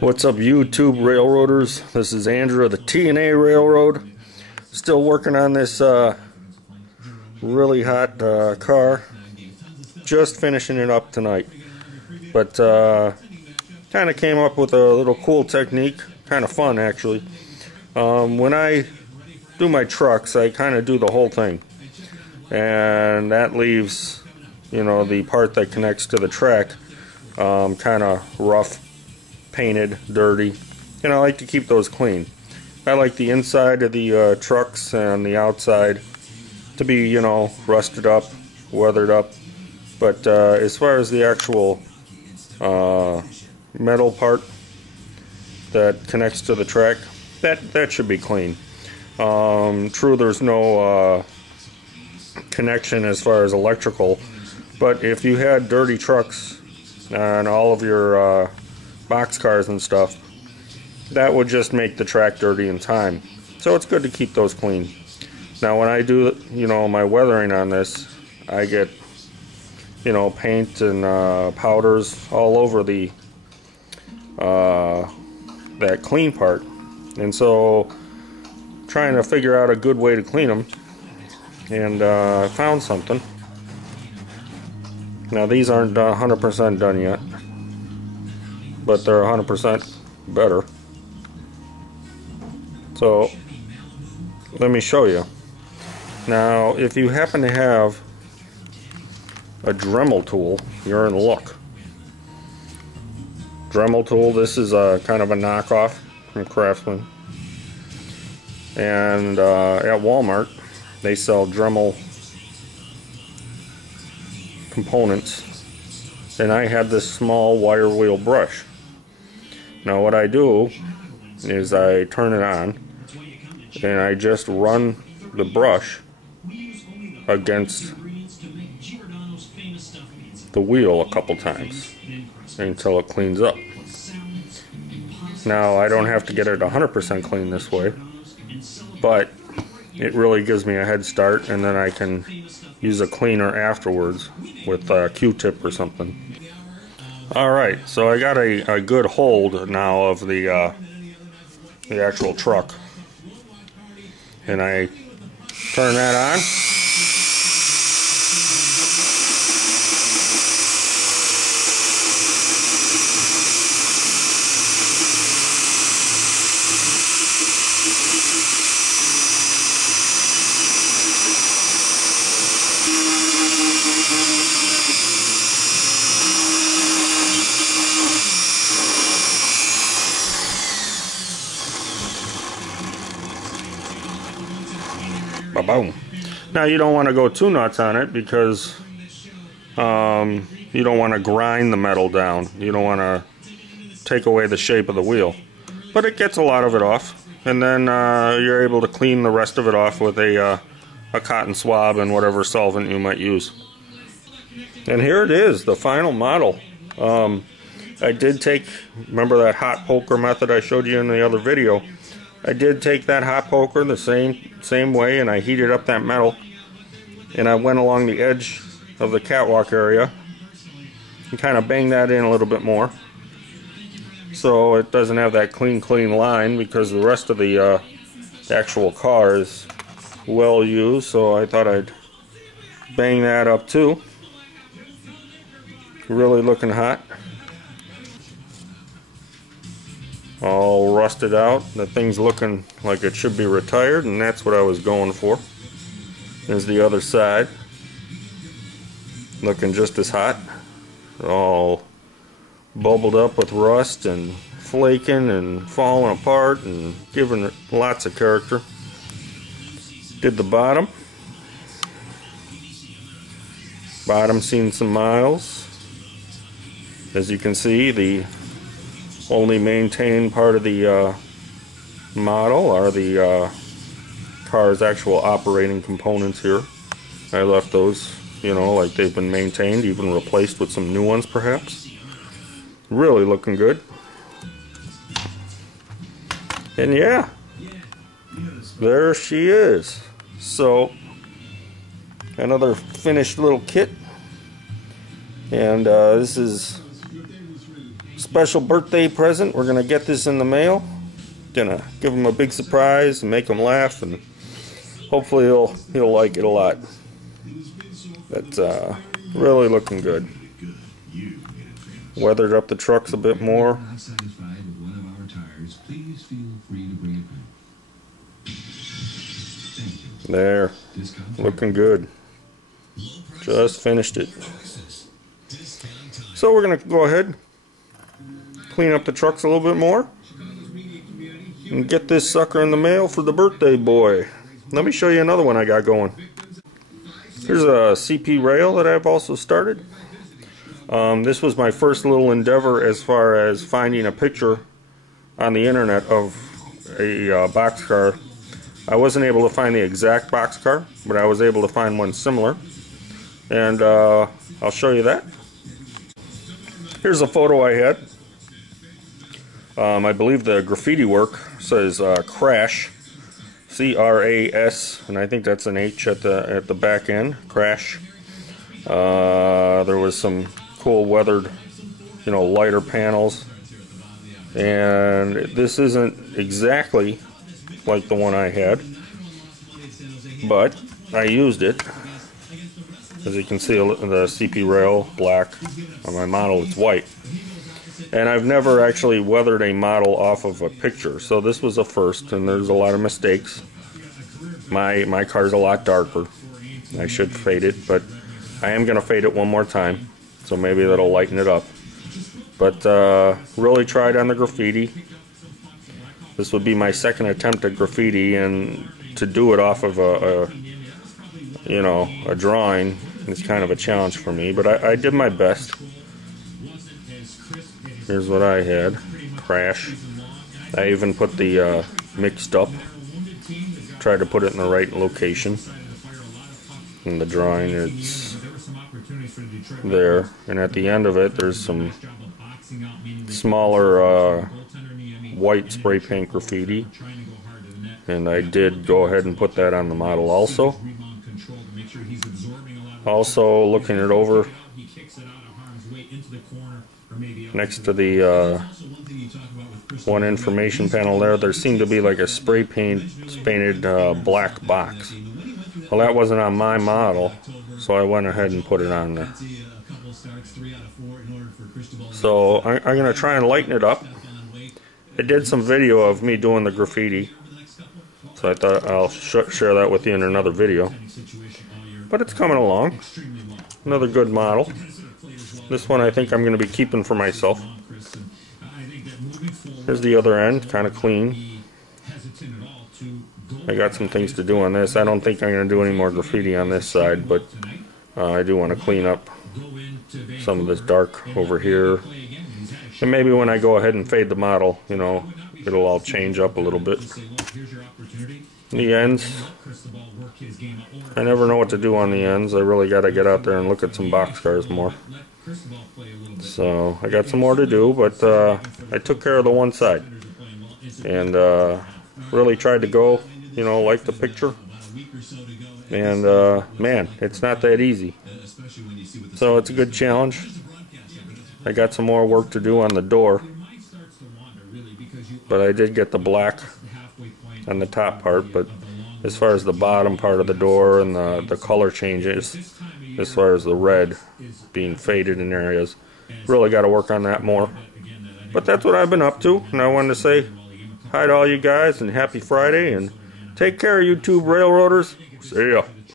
What's up, YouTube railroaders? This is Andrew of the T&A Railroad. Still working on this really hot car. Just finishing it up tonight. But kind of came up with a little cool technique. Kind of fun, actually. When I do my trucks, I kind of do the whole thing. And that leaves, you know, the part that connects to the track kind of rough, painted, dirty, and I like to keep those clean. I like the inside of the trucks and the outside to be, you know, rusted up, weathered up, but as far as the actual metal part that connects to the track, that should be clean. True, there's no connection as far as electrical, but if you had dirty trucks on all of your box cars and stuff, that would just make the track dirty in time. So it's good to keep those clean. Now when I do, you know, my weathering on this, I get, you know, paint and powders all over the that clean part, and so trying to figure out a good way to clean them, and I found something. Now these aren't 100% done yet, but they're 100% better. So let me show you. Now if you happen to have a Dremel tool, you're in luck. Dremel tool, this is a kind of a knockoff from Craftsman. And at Walmart they sell Dremel components, and I had this small wire wheel brush. Now what I do is I turn it on and I just run the brush against the wheel a couple times until it cleans up. Now I don't have to get it 100% clean this way, but it really gives me a head start, and then I can use a cleaner afterwards with a Q-tip or something. Alright, so I got a good hold now of the actual truck, and I turn that on. Boom. Now you don't want to go too nuts on it, because you don't want to grind the metal down. You don't want to take away the shape of the wheel. But it gets a lot of it off, and then you're able to clean the rest of it off with a cotton swab and whatever solvent you might use. And here it is, the final model. I did take, remember that hot poker method I showed you in the other video? I did take that hot poker the same way, and I heated up that metal, and I went along the edge of the catwalk area and kind of banged that in a little bit more, so it doesn't have that clean line, because the rest of the actual car is well used. So I thought I'd bang that up too. Really looking hot. All rusted out. The thing's looking like it should be retired, and that's what I was going for. There's the other side, looking just as hot, all bubbled up with rust and flaking and falling apart and giving it lots of character. Did the bottom. Seen some miles. As you can see, the only maintained part of the model are the car's actual operating components here. I left those, you know, like they've been maintained, even replaced with some new ones perhaps. Really looking good. And yeah, there she is. So another finished little kit, and this is special birthday present. We're gonna get this in the mail. Gonna give him a big surprise and make him laugh, and hopefully he'll like it a lot. That's really looking good. Weathered up the trucks a bit more. There, looking good. Just finished it. So we're gonna go ahead, clean up the trucks a little bit more, and get this sucker in the mail for the birthday boy. Let me show you another one I got going. Here's a CP rail that I've also started. This was my first little endeavor as far as finding a picture on the internet of a boxcar. I wasn't able to find the exact boxcar, but I was able to find one similar, and I'll show you that. Here's a photo I had. I believe the graffiti work says Crash, C-R-A-S, and I think that's an H at the back end. Crash. There was some cool weathered, lighter panels, and this isn't exactly like the one I had, but I used it. As you can see, the CP rail black on my model, it's white. And I've never actually weathered a model off of a picture, so this was a first, and there's a lot of mistakes. My car's a lot darker. I should fade it, but I am going to fade it one more time, so maybe that'll lighten it up. But really tried on the graffiti. This would be my second attempt at graffiti, and to do it off of a drawing is kind of a challenge for me, but I did my best. Here's what I had. Crash. I even put the mixed up. Tried to put it in the right location. In the drawing, it's there. And at the end of it, there's some smaller white spray paint graffiti. And I did go ahead and put that on the model also. Also, looking it over, next to the one information panel there seemed to be like a spray painted black box. Well, that wasn't on my model, so I went ahead and put it on there. So I'm going to try and lighten it up. I did some video of me doing the graffiti, so I thought I'll share that with you in another video. But it's coming along. Another good model. This one I think I'm going to be keeping for myself. Here's the other end, kind of clean. I got some things to do on this. I don't think I'm going to do any more graffiti on this side, but I do want to clean up some of this dark over here. And maybe when I go ahead and fade the model, it'll all change up a little bit. The ends, I never know what to do on the ends. I really got to get out there and look at some boxcars more. So I got some more to do, but I took care of the one side and really tried to go, like the picture. And man, it's not that easy. So it's a good challenge. I got some more work to do on the door, but I did get the black on the top part. But as far as the bottom part of the door and the color changes, as far as the red being faded in areas, really got to work on that more. But that's what I've been up to, and I wanted to say hi to all you guys and happy Friday, and take care, YouTube railroaders. See ya.